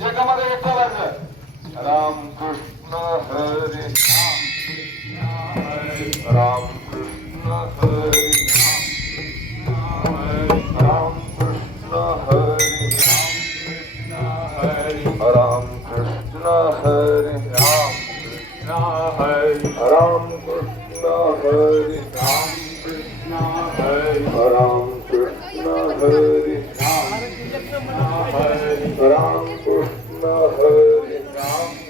जगामध्ये एकटा लागलं राम कृष्ण हरी राम कृष्ण हरी राम कृष्ण हरी राम कृष्ण हरी राम कृष्ण हरी राम कृष्ण हरी राम कृष्ण हरी राम कृष्ण हरी राम कृष्ण हरी राम कृष्ण हरी राम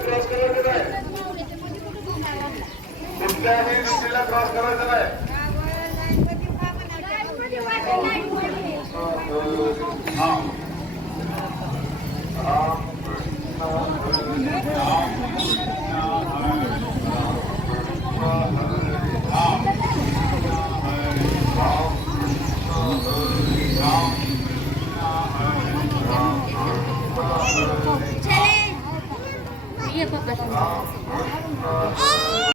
क्रॉस करायचं नाही कुठल्याही दिशेला क्रॉस करायचं नाही राम कृष्ण